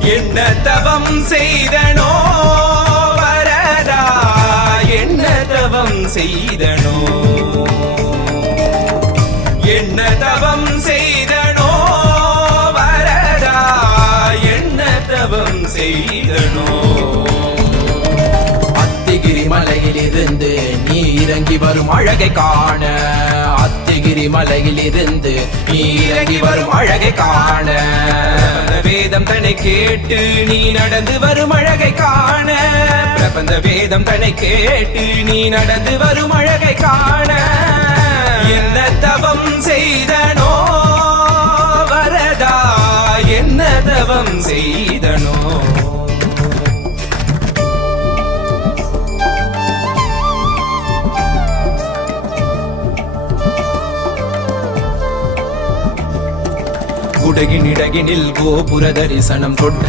என்ன தவம் செய்தனோ வரதா, என்ன தவம் செய்தனோ, என்ன தவம் செய்தனோ வரதா, என்ன தவம் செய்தனோ. அத்திகிரி மலையில் இருந்து நீ இறங்கி வரும் அழகை காண, அத்திகிரி மலையில் இருந்து நீ இறங்கி வரும் அழகை காண, வேதம் தன்னை கேட்டு நீ நடந்து வரும் அழகை காண, பிரபந்த வேதம் தன்னை கேட்டு நீ நடந்து வரும் அழகை காண. என்ன தவம் செய்தனோ வரதா, என்ன தவம் செய்தனோ. குடகினிடகினில் கோபுர தரிசனம் கொண்ட